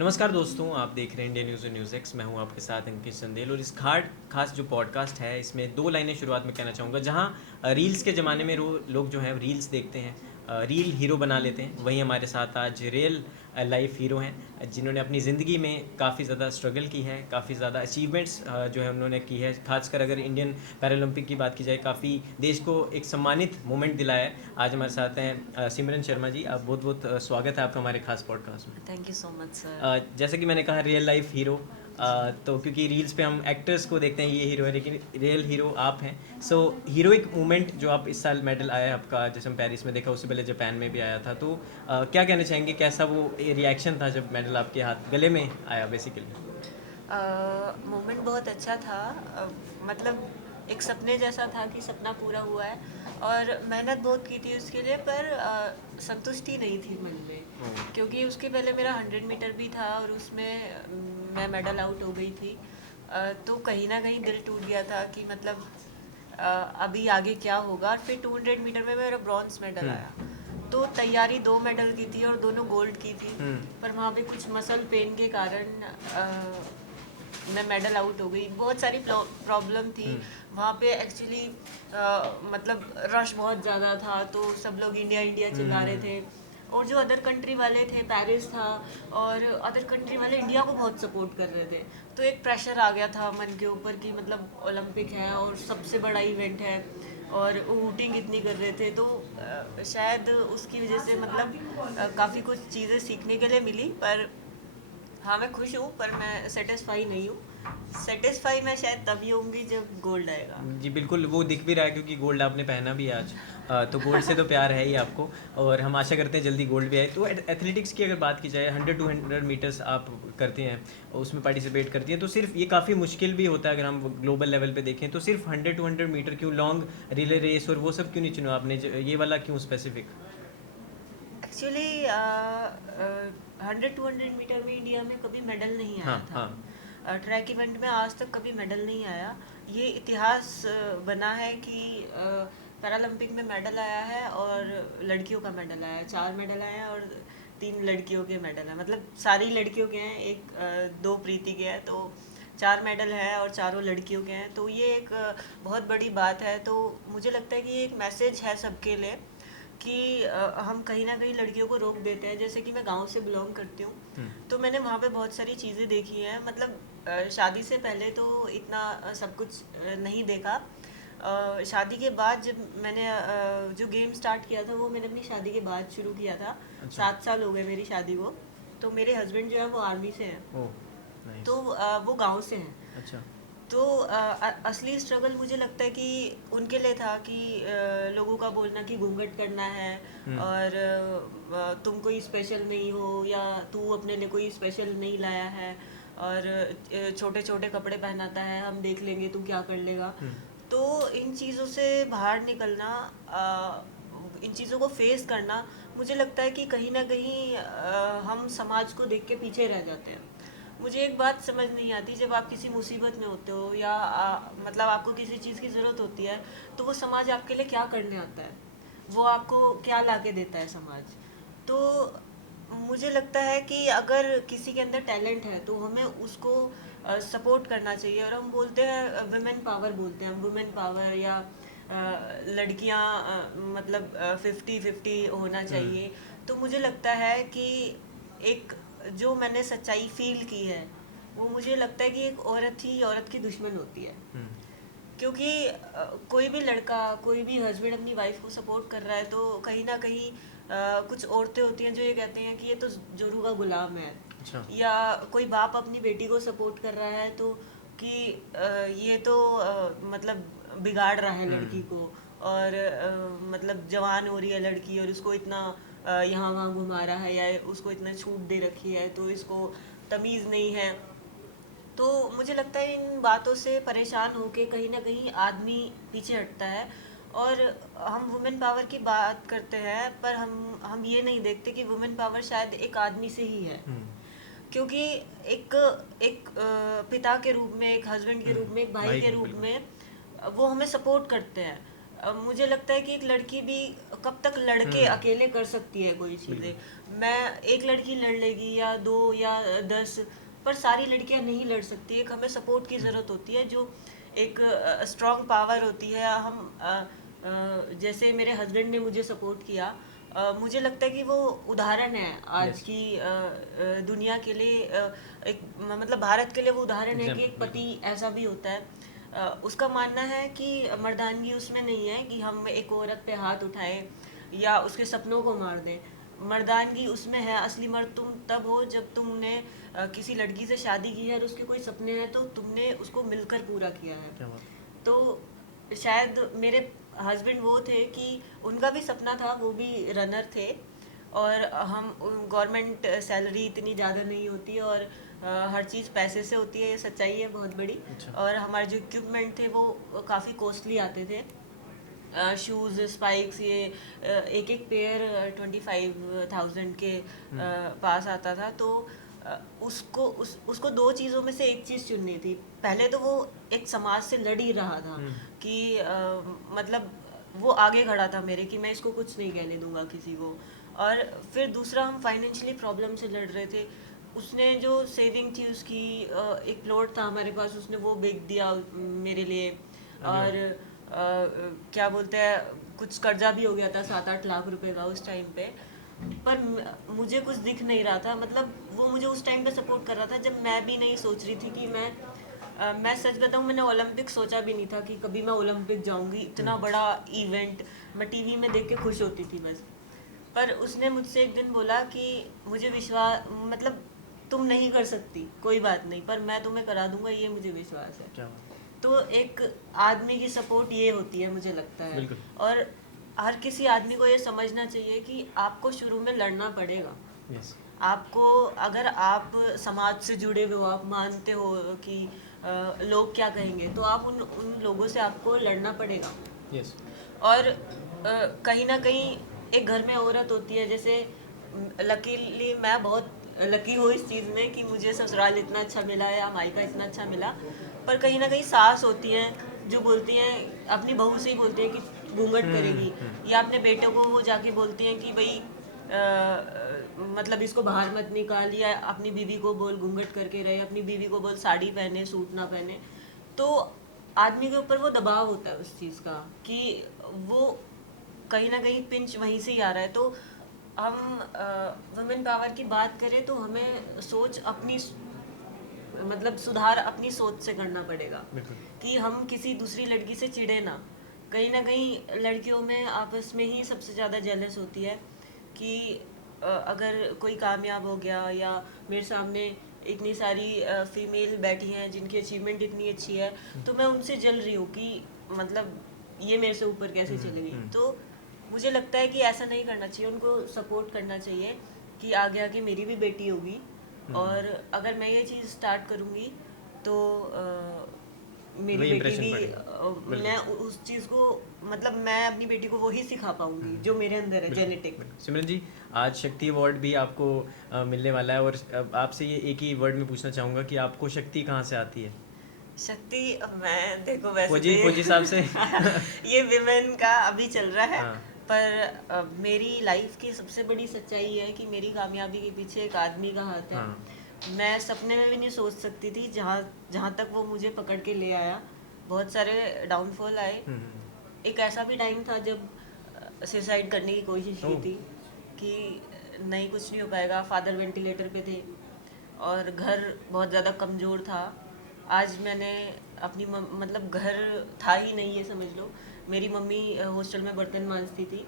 नमस्कार दोस्तों, आप देख रहे हैं इंडिया न्यूज़ और न्यूज़ एक्स। मैं हूं आपके साथ अंकित चंदेल और इस खास जो पॉडकास्ट है इसमें दो लाइनें शुरुआत में कहना चाहूँगा। जहां रील्स के ज़माने में लोग जो हैं रील्स देखते हैं, रील हीरो बना लेते हैं, वहीं हमारे साथ आज रियल लाइफ हीरो हैं जिन्होंने अपनी ज़िंदगी में काफ़ी ज़्यादा स्ट्रगल की है, काफ़ी ज़्यादा अचीवमेंट्स जो है उन्होंने की है। खासकर अगर इंडियन पैरालंपिक की बात की जाए, काफ़ी देश को एक सम्मानित मोमेंट दिलाया है। आज हमारे साथ हैं सिमरन शर्मा जी। आप बहुत बहुत स्वागत है आपका हमारे खास पॉडकास्ट में। Thank you so much sir. जैसे कि मैंने कहा, रियल लाइफ हीरो। तो क्योंकि रील्स पे हम एक्टर्स को देखते हैं, ये हीरो है, लेकिन रियल हीरो आप हैं। सो हीरोइक मूवमेंट जो आप इस साल मेडल आया है आपका, जैसे हम पेरिस में देखा, उससे पहले जापान में भी आया था, तो क्या कहना चाहेंगे, कैसा वो रिएक्शन था जब मेडल आपके हाथ गले में आया बेसिकली? मोमेंट बहुत अच्छा था। मतलब एक सपने जैसा था कि सपना पूरा हुआ है और मेहनत बहुत की थी उसके लिए, पर संतुष्टि नहीं थी मन में, क्योंकि उसके पहले मेरा 100 मीटर भी था और उसमें मैं मेडल आउट हो गई थी। तो कहीं ना कहीं दिल टूट गया था कि मतलब अभी आगे क्या होगा। और फिर 200 मीटर में मेरा ब्रॉन्ज मेडल आया। तो तैयारी 2 मेडल की थी और दोनों गोल्ड की थी, पर वहाँ पे कुछ मसल पेन के कारण मैं मेडल आउट हो गई। बहुत सारी प्रॉब्लम थी वहाँ पे एक्चुअली। मतलब रश बहुत ज़्यादा था, तो सब लोग इंडिया इंडिया चिल्ला रहे थे। और जो अदर कंट्री वाले थे, पेरिस था, और अदर कंट्री वाले इंडिया को बहुत सपोर्ट कर रहे थे। तो एक प्रेशर आ गया था मन के ऊपर कि मतलब ओलंपिक है और सबसे बड़ा इवेंट है, और वोटिंग इतनी कर रहे थे। तो शायद उसकी वजह से मतलब काफ़ी कुछ चीज़ें सीखने के लिए मिली। पर हाँ, मैं खुश हूँ, पर मैं सेटिस्फाई नहीं हूँ। सेटिस्फाई मैं शायद तभी होंगी जब गोल्ड आएगा। जी बिल्कुल, वो दिख भी रहा है क्योंकि गोल्ड आपने पहना भी है आज। तो गोल्ड से तो प्यार है ही आपको, और हम आशा करते हैं जल्दी गोल्ड भी आए। तो एथलेटिक्स की अगर बात की जाए, 100-200 मीटर्स आप करती हैं, उसमें पार्टिसिपेट करती हैं, तो सिर्फ ये काफ़ी मुश्किल भी होता है अगर हम ग्लोबल लेवल पे देखें। तो सिर्फ 100-200 मीटर क्यों, लॉन्ग रिले रेस और वो सब क्यों नहीं चुना आपने, ये वाला क्यों स्पेसिफिक? एक्चुअली 100-200 मीटर में इंडिया में कभी मेडल नहीं हाँ आया हाँ। था। ट्रैक इवेंट में आज तक कभी मेडल नहीं आया। ये इतिहास बना है कि पैरालंपिक में मेडल आया है और लड़कियों का मेडल आया है। 4 मेडल आए हैं और 3 लड़कियों के मेडल हैं। मतलब सारी लड़कियों के हैं, एक दो प्रीति के हैं। तो 4 मेडल है और चारों लड़कियों के हैं। तो ये एक बहुत बड़ी बात है। तो मुझे लगता है कि ये एक मैसेज है सबके लिए कि हम कहीं ना कहीं लड़कियों को रोक देते हैं। जैसे कि मैं गांव से बिलोंग करती हूँ, तो मैंने वहाँ पे बहुत सारी चीज़ें देखी हैं। मतलब शादी से पहले तो इतना सब कुछ नहीं देखा। शादी के बाद जब मैंने जो गेम स्टार्ट किया था, वो मैंने अपनी शादी के बाद शुरू किया था। अच्छा। 7 साल हो गए मेरी शादी को। तो मेरे हस्बैंड जो है वो आर्मी से हैं। ओह, नाइस। तो वो गांव से हैं। अच्छा। तो असली स्ट्रगल मुझे लगता है कि उनके लिए था कि लोगों का बोलना कि घूंघट करना है, और तुम कोई स्पेशल नहीं हो, या तू अपने लिए कोई स्पेशल नहीं लाया है, और छोटे छोटे कपड़े पहनाता है, हम देख लेंगे तू क्या कर लेगा। तो इन चीज़ों से बाहर निकलना, इन चीज़ों को फेस करना, मुझे लगता है कि कहीं ना कहीं हम समाज को देख के पीछे रह जाते हैं। मुझे एक बात समझ नहीं आती, जब आप किसी मुसीबत में होते हो या मतलब आपको किसी चीज़ की ज़रूरत होती है, तो वो समाज आपके लिए क्या करने आता है, वो आपको क्या ला के देता है समाज। तो मुझे लगता है कि अगर किसी के अंदर टैलेंट है तो हमें उसको सपोर्ट करना चाहिए। और हम बोलते हैं वुमेन पावर, बोलते हैं हम वुमेन पावर, या लड़कियां मतलब 50-50 होना चाहिए। तो मुझे लगता है कि एक जो मैंने सच्चाई फील की है, वो मुझे लगता है कि एक औरत ही औरत की दुश्मन होती है। क्योंकि कोई भी लड़का, कोई भी हस्बैंड अपनी वाइफ को सपोर्ट कर रहा है, तो कहीं ना कहीं कुछ औरतें होती हैं जो ये कहते हैं कि ये तो जोरू का गुलाम है। अच्छा। या कोई बाप अपनी बेटी को सपोर्ट कर रहा है, तो कि ये तो मतलब बिगाड़ रहा है लड़की को, और मतलब जवान हो रही है लड़की और उसको इतना यहाँ वहाँ घुमा रहा है, या उसको इतना छूट दे रखी है, तो इसको तमीज़ नहीं है। तो मुझे लगता है इन बातों से परेशान होके कहीं ना कहीं आदमी पीछे हटता है। और हम वुमेन पावर की बात करते हैं, पर हम ये नहीं देखते कि वुमेन पावर शायद एक आदमी से ही है। क्योंकि एक एक पिता के रूप में, एक हस्बैंड के रूप में, एक भाई भाई के की रूप बिल्कुल। में वो हमें सपोर्ट करते हैं। मुझे लगता है कि एक लड़की भी कब तक लड़के अकेले कर सकती है कोई चीज़ें। मैं एक लड़की लड़ लेगी या 2 या 10, पर सारी लड़कियां नहीं लड़ सकती। एक हमें सपोर्ट की ज़रूरत होती है, जो एक स्ट्रॉन्ग पावर होती है। जैसे मेरे हस्बैंड ने मुझे सपोर्ट किया, मुझे लगता है कि वो उदाहरण है आज की दुनिया के लिए, एक मतलब भारत के लिए वो उदाहरण है कि एक पति ऐसा भी होता है। उसका मानना है कि मर्दानगी उसमें नहीं है कि हम एक औरत पे हाथ उठाएं या उसके सपनों को मार दें। मर्दानगी उसमें है, असली मर्द तुम तब हो जब तुमने किसी लड़की से शादी की है और उसके कोई सपने हैं तो तुमने उसको मिलकर पूरा किया है। तो शायद मेरे हस्बैंड वो थे कि उनका भी सपना था, वो भी रनर थे, और हम गवर्नमेंट सैलरी इतनी ज़्यादा नहीं होती और हर चीज़ पैसे से होती है, ये सच्चाई है बहुत बड़ी। और हमारे जो इक्विपमेंट थे वो काफ़ी कॉस्टली आते थे। शूज़, स्पाइक्स, ये एक एक पेयर 25,000 के पास आता था। तो उसको दो चीज़ों में से एक चीज़ चुननी थी। पहले तो वो एक समाज से लड़ ही रहा था कि मतलब वो आगे खड़ा था मेरे कि मैं इसको कुछ नहीं कहने दूंगा किसी को। और फिर दूसरा, हम फाइनेंशियली प्रॉब्लम से लड़ रहे थे। उसने जो सेविंग थी उसकी, एक प्लॉट था हमारे पास, उसने वो बेच दिया मेरे लिए। और क्या बोलते हैं, कुछ कर्जा भी हो गया था 7-8 लाख रुपए का उस टाइम पे। पर मुझे कुछ दिख नहीं रहा था, मतलब वो मुझे उस टाइम पे सपोर्ट कर रहा था जब मैं भी नहीं सोच रही थी कि मैं सच बताऊं, मैंने ओलंपिक सोचा भी नहीं था कि कभी मैं ओलंपिक जाऊंगी। इतना बड़ा इवेंट मैं टीवी में देख के खुश होती थी बस। पर उसने मुझसे एक दिन बोला कि मुझे विश्वास, मतलब तुम नहीं कर सकती कोई बात नहीं, पर मैं तुम्हें करा दूंगा, ये मुझे विश्वास है। क्या तो एक आदमी की सपोर्ट ये होती है, मुझे लगता है। बिल्कुल। और हर किसी आदमी को ये समझना चाहिए कि आपको शुरू में लड़ना पड़ेगा। यस आपको, अगर आप समाज से जुड़े हुए हो, आप मानते हो कि लोग क्या कहेंगे, तो आप उन लोगों से आपको लड़ना पड़ेगा। यस और कहीं ना कहीं एक घर में औरत होती है, जैसे लकीली मैं बहुत लकी हूँ इस चीज़ में कि मुझे ससुराल इतना अच्छा मिला या मायका इतना अच्छा मिला। पर कहीं ना कहीं सास होती हैं जो बोलती हैं, अपनी बहू से ही बोलती हैं कि घूंघट करेगी, या अपने बेटे को वो जाके बोलती हैं कि भाई मतलब इसको बाहर मत निकाल, या अपनी बीवी को बोल घूंघट करके रहे, अपनी बीवी को बोल साड़ी पहने, सूट ना पहने। तो आदमी के ऊपर वो दबाव होता है उस चीज़ का कि वो कहीं ना कहीं पिंच वहीं से ही आ रहा है। तो हम वुमेन पावर की बात करें तो हमें सोच अपनी, मतलब सुधार अपनी सोच से करना पड़ेगा कि हम किसी दूसरी लड़की से चिढ़े ना। कहीं ना कहीं लड़कियों में आपस में ही सबसे ज़्यादा जेलस होती है कि अगर कोई कामयाब हो गया, या मेरे सामने इतनी सारी फीमेल बैठी हैं जिनकी अचीवमेंट इतनी अच्छी है, तो मैं उनसे जल रही हूँ कि मतलब ये मेरे से ऊपर कैसे चले गई। तो मुझे लगता है कि ऐसा नहीं करना चाहिए, उनको सपोर्ट करना चाहिए कि आगे आगे मेरी भी बेटी होगी, और अगर मैं ये चीज़ स्टार्ट करूँगी तो मेरी बेटी भी मैं उस चीज़ को, मतलब मैं अपनी बेटी को वही सिखा पाऊंगी जो मेरे अंदर है, जेनेटिक। सिमरन जी, आज शक्ति अवार्ड भी आपको मिलने वाला है, और आपसे ये एक ही वर्ड में पूछना चाहूँगा कि आपको शक्ति कहाँ से आती है? शक्ति, मैं देखो वैसे फौजी साहब से ये विमेन का अभी चल रहा है। हाँ। पर मेरी लाइफ की सबसे बड़ी सच्चाई है कि मेरी कामयाबी के पीछे एक आदमी का हाथ है। हाँ। मैं सपने में भी नहीं सोच सकती थी, जहाँ तक वो मुझे पकड़ के ले आया। बहुत सारे डाउनफॉल आए। एक ऐसा भी टाइम था जब सुसाइड करने की कोशिश की थी कि नहीं कुछ नहीं हो पाएगा। फादर वेंटिलेटर पे थे और घर बहुत ज़्यादा कमज़ोर था। आज मैंने अपनी मतलब घर था ही नहीं, ये समझ लो। मेरी मम्मी हॉस्टल में बर्तन मांजती थी।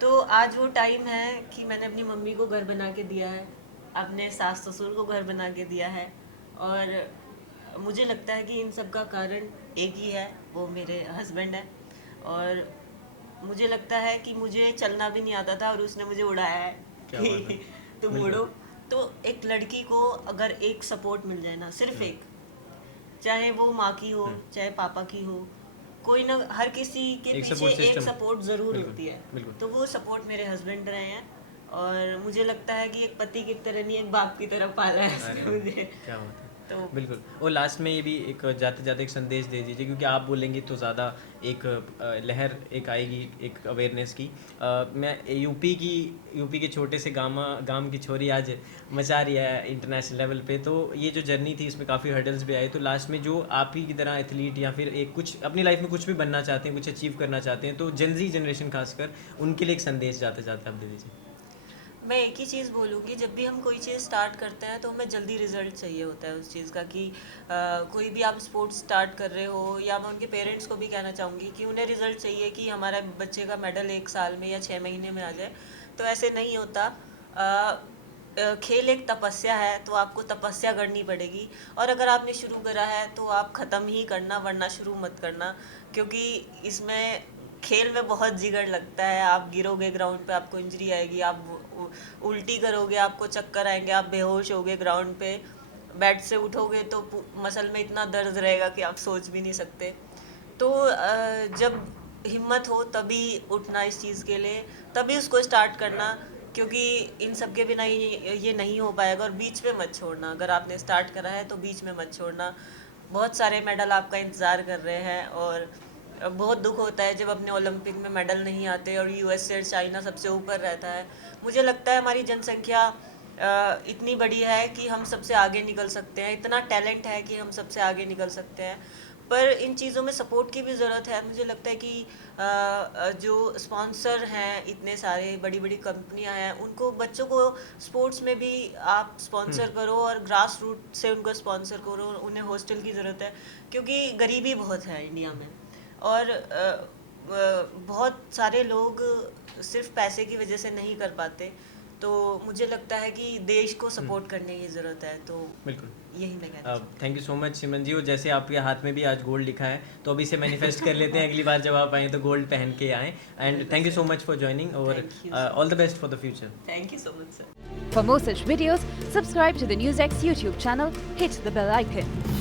तो आज वो टाइम है कि मैंने अपनी मम्मी को घर बना के दिया है, अपने सास ससुर को घर बना के दिया है, और मुझे लगता है कि इन सब का कारण एक ही है, वो मेरे हस्बैंड है। और मुझे लगता है कि मुझे चलना भी नहीं आता था और उसने मुझे उड़ाया है कि तुम उड़ो। तो एक लड़की को अगर एक सपोर्ट मिल जाए ना, सिर्फ एक, चाहे वो माँ की हो चाहे पापा की हो, कोई ना, हर किसी के पीछे एक सपोर्ट ज़रूर होती है। तो वो सपोर्ट मेरे हस्बैंड रहे हैं, और मुझे लगता है कि एक पति की तरह नहीं, एक बाप की तरह पाला है मुझे। क्या बात है। तो बिल्कुल। और लास्ट में ये भी एक जाते जाते एक संदेश दे दीजिए, क्योंकि आप बोलेंगी तो ज़्यादा एक लहर एक आएगी एक अवेयरनेस की। मैं यूपी के छोटे से गांव की छोरी आज मचा रही है इंटरनेशनल लेवल पे, तो ये जो जर्नी थी इसमें काफ़ी हर्डल्स भी आए, तो लास्ट में जो आप ही की तरह एथलीट या फिर एक कुछ अपनी लाइफ में कुछ भी बनना चाहते हैं, कुछ अचीव करना चाहते हैं, तो जनजी जनरेशन खासकर उनके लिए एक संदेश जाते जाते आप दे दीजिए। मैं एक ही चीज़ बोलूँगी, जब भी हम कोई चीज़ स्टार्ट करते हैं तो हमें जल्दी रिजल्ट चाहिए होता है उस चीज़ का कि कोई भी आप स्पोर्ट्स स्टार्ट कर रहे हो, या मैं उनके पेरेंट्स को भी कहना चाहूँगी कि उन्हें रिजल्ट चाहिए कि हमारा बच्चे का मेडल 1 साल में या 6 महीने में आ जाए। तो ऐसे नहीं होता। खेल एक तपस्या है, तो आपको तपस्या करनी पड़ेगी, और अगर आपने शुरू करा है तो आप ख़त्म ही करना, वरना शुरू मत करना, क्योंकि इसमें खेल में बहुत जिगर लगता है। आप गिरोगे ग्राउंड पे, आपको इंजरी आएगी, आप उल्टी करोगे, आपको चक्कर आएंगे, आप बेहोश होगे ग्राउंड पे, बेड से उठोगे तो मसल में इतना दर्द रहेगा कि आप सोच भी नहीं सकते। तो जब हिम्मत हो तभी उठना इस चीज़ के लिए, तभी उसको स्टार्ट करना, क्योंकि इन सब के बिना ये नहीं हो पाएगा। और बीच में मत छोड़ना, अगर आपने स्टार्ट करा है तो बीच में मत छोड़ना। बहुत सारे मेडल आपका इंतज़ार कर रहे हैं, और बहुत दुख होता है जब अपने ओलंपिक में मेडल नहीं आते और यूएसए और चाइना सबसे ऊपर रहता है। मुझे लगता है हमारी जनसंख्या इतनी बड़ी है कि हम सबसे आगे निकल सकते हैं, इतना टैलेंट है कि हम सबसे आगे निकल सकते हैं, पर इन चीज़ों में सपोर्ट की भी ज़रूरत है। मुझे लगता है कि जो स्पॉन्सर हैं, इतने सारे बड़ी बड़ी कंपनियां हैं, उनको बच्चों को स्पोर्ट्स में भी आप स्पॉन्सर करो, और ग्रास रूट से उनको स्पॉन्सर करो। उन्हें हॉस्टल की ज़रूरत है, क्योंकि गरीबी बहुत है इंडिया में, और बहुत सारे लोग सिर्फ पैसे की वजह से नहीं कर पाते। तो मुझे लगता है कि देश को सपोर्ट करने की ज़रूरत है। तो बिल्कुल। यही मैं कहना थैंक यू सो मच सिमरन जी। और जैसे आपके हाथ में भी आज गोल्ड लिखा है, तो अभी से मैनिफेस्ट कर लेते हैं अगली बार जब आप आएँ तो गोल्ड पहन के आएँ। And thank you so much for joining, और Thank you so all the best for the future. Thank you so much sir. For more such videos, subscribe to the NewsX YouTube channel, hit the bell icon.